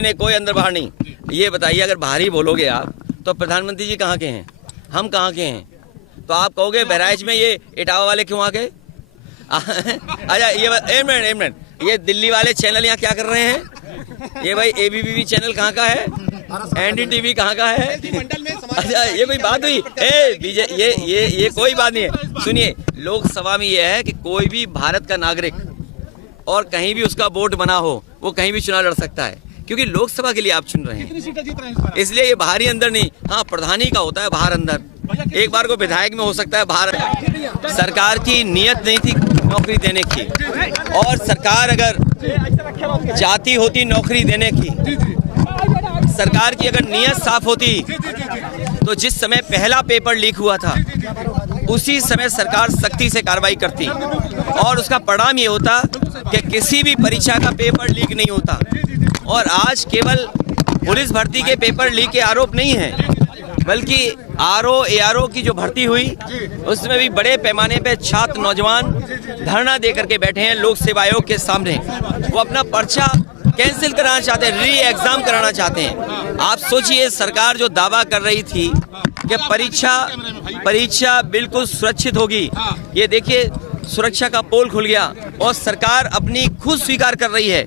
नहीं, कोई अंदर बाहर नहीं। ये बताइए, अगर बाहर ही बोलोगे आप तो प्रधानमंत्री जी कहाँ के हैं, हम कहाँ के हैं? तो आप कहोगे बहराइच में ये इटावा वाले क्यों आ गए? अच्छा एक मिनट, ये दिल्ली वाले चैनल यहाँ क्या कर रहे हैं? ये भाई ABP चैनल कहाँ का है? NDTV कहाँ का है? अच्छा, ये कोई बात हुई? ये कोई बात नहीं है। सुनिए, लोकसभा में ये है कि कोई भी भारत का नागरिक और कहीं भी उसका वोट बना हो, वो कहीं भी चुनाव लड़ सकता है, क्योंकि लोकसभा के लिए आप चुन रहे हैं। इसलिए ये बाहर ही अंदर नहीं। हाँ, प्रधानी का होता है बाहर अंदर, एक बार को विधायक में हो सकता है बाहर। सरकार की नियत नहीं थी नौकरी देने की, और सरकार अगर चाहती होती नौकरी देने की, सरकार की अगर नियत साफ होती, तो जिस समय पहला पेपर लीक हुआ था उसी समय सरकार सख्ती से कार्रवाई करती, और उसका परिणाम ये होता कि किसी भी परीक्षा का पेपर लीक नहीं होता। और आज केवल पुलिस भर्ती के पेपर लीक के आरोप नहीं है, बल्कि RO ARO की जो भर्ती हुई उसमें भी बड़े पैमाने पे छात्र नौजवान धरना दे करके बैठे हैं लोक सेवा आयोग के सामने। वो अपना पर्चा कैंसिल कराना चाहते हैं, री एग्जाम कराना चाहते हैं। आप सोचिए, सरकार जो दावा कर रही थी कि परीक्षा बिल्कुल सुरक्षित होगी, ये देखिए सुरक्षा का पोल खुल गया, और सरकार अपनी खुद स्वीकार कर रही है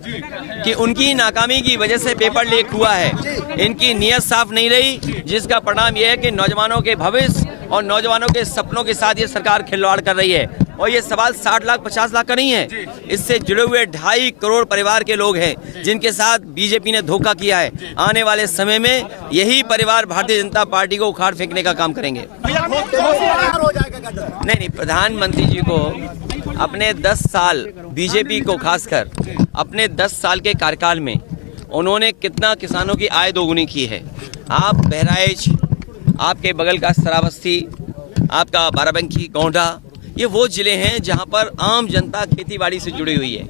कि उनकी नाकामी की वजह से पेपर लीक हुआ है। इनकी नीयत साफ नहीं रही, जिसका परिणाम यह है कि नौजवानों के भविष्य और नौजवानों के सपनों के साथ ये सरकार खिलवाड़ कर रही है। और ये सवाल 60 लाख 50 लाख का नहीं है, इससे जुड़े हुए 2.5 करोड़ परिवार के लोग हैं जिनके साथ बीजेपी ने धोखा किया है। आने वाले समय में यही परिवार भारतीय जनता पार्टी को उखाड़ फेंकने का काम करेंगे। नहीं, प्रधानमंत्री जी को अपने 10 साल, बीजेपी को खासकर अपने 10 साल के कार्यकाल में उन्होंने कितना किसानों की आय दोगुनी की है। आप बहराइच, आपके बगल का श्रावस्ती, आपका बाराबंकी, गोंडा, ये वो जिले हैं जहां पर आम जनता खेतीबाड़ी से जुड़ी हुई है।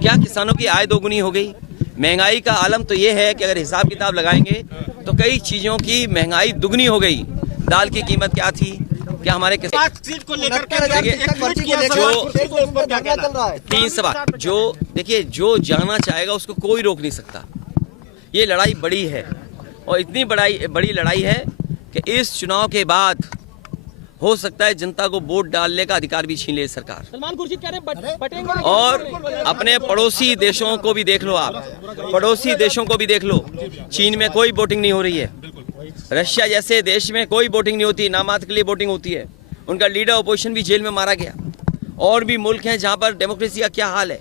क्या किसानों की आय दोगुनी हो गई? महंगाई का आलम तो ये है कि अगर हिसाब किताब लगाएंगे तो कई चीज़ों की महंगाई दुगनी हो गई। दाल की कीमत क्या थी? क्या हमारे देखिए, जो जाना चाहेगा उसको कोई रोक नहीं सकता। ये लड़ाई बड़ी है, और इतनी बड़ी लड़ाई है कि इस चुनाव के बाद हो सकता है जनता को वोट डालने का अधिकार भी छीन ले सरकार। सलमान खुर्शीद कह रहे हैं और अपने पड़ोसी देशों को भी देख लो, आप पड़ोसी देशों को भी देख लो। चीन में कोई वोटिंग नहीं हो रही है, रशिया जैसे देश में कोई वोटिंग नहीं होती, नामात्र के लिए वोटिंग होती है। उनका लीडर अपोजिशन भी जेल में मारा गया। और भी मुल्क हैं जहां पर डेमोक्रेसी का क्या हाल है।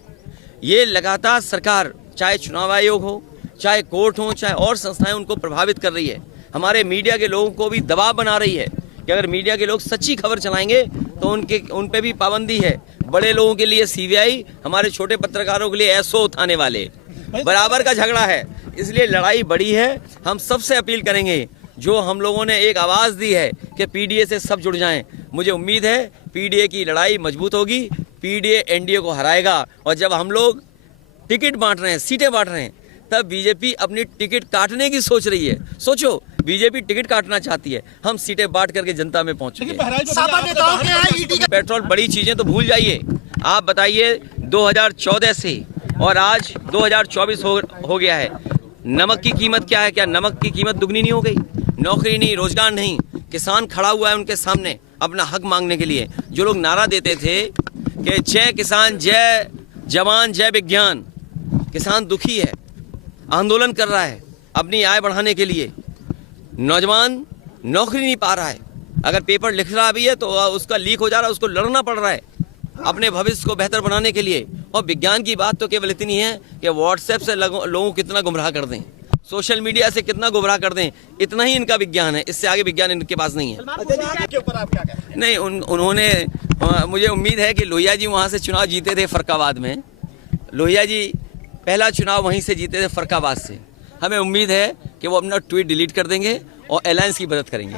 ये लगातार सरकार, चाहे चुनाव आयोग हो, चाहे कोर्ट हो, चाहे और संस्थाएं, उनको प्रभावित कर रही है। हमारे मीडिया के लोगों को भी दबाव बना रही है कि अगर मीडिया के लोग सच्ची खबर चलाएंगे तो उन पे भी पाबंदी है। बड़े लोगों के लिए CBI, हमारे छोटे पत्रकारों के लिए SO उठाने वाले, बराबर का झगड़ा है। इसलिए लड़ाई बड़ी है। हम सबसे अपील करेंगे, जो हम लोगों ने एक आवाज़ दी है कि PDA से सब जुड़ जाएं। मुझे उम्मीद है PDA की लड़ाई मजबूत होगी, PDA NDA को हराएगा। और जब हम लोग टिकट बांट रहे हैं, सीटें बांट रहे हैं, तब बीजेपी अपनी टिकट काटने की सोच रही है। सोचो, बीजेपी टिकट काटना चाहती है, हम सीटें बांट करके जनता में पहुंच चुके हैं। पेट्रोल, बड़ी चीजें तो भूल जाइए। आप बताइए, 2014 से और आज 2024 हो गया है, नमक की कीमत क्या है? क्या नमक की कीमत दुगनी नहीं हो गई? नौकरी नहीं, रोजगार नहीं, किसान खड़ा हुआ है उनके सामने अपना हक मांगने के लिए। जो लोग नारा देते थे कि जय किसान, जय जवान, जय विज्ञान, किसान दुखी है, आंदोलन कर रहा है अपनी आय बढ़ाने के लिए। नौजवान नौकरी नहीं पा रहा है, अगर पेपर लिख रहा भी है तो उसका लीक हो जा रहा है, उसको लड़ना पड़ रहा है अपने भविष्य को बेहतर बनाने के लिए। और विज्ञान की बात तो केवल इतनी है कि व्हाट्सएप से लोगों को कितना गुमराह कर दें, सोशल मीडिया से कितना गुमराह कर दें, इतना ही इनका विज्ञान है। इससे आगे विज्ञान इनके पास नहीं है। नहीं, उन्होंने, मुझे उम्मीद है कि लोहिया जी वहाँ से चुनाव जीते थे फरक्काबाद में। लोहिया जी पहला चुनाव वहीं से जीते थे फरक्काबाद से। हमें उम्मीद है कि वो अपना ट्वीट डिलीट कर देंगे और अलायंस की मदद करेंगे।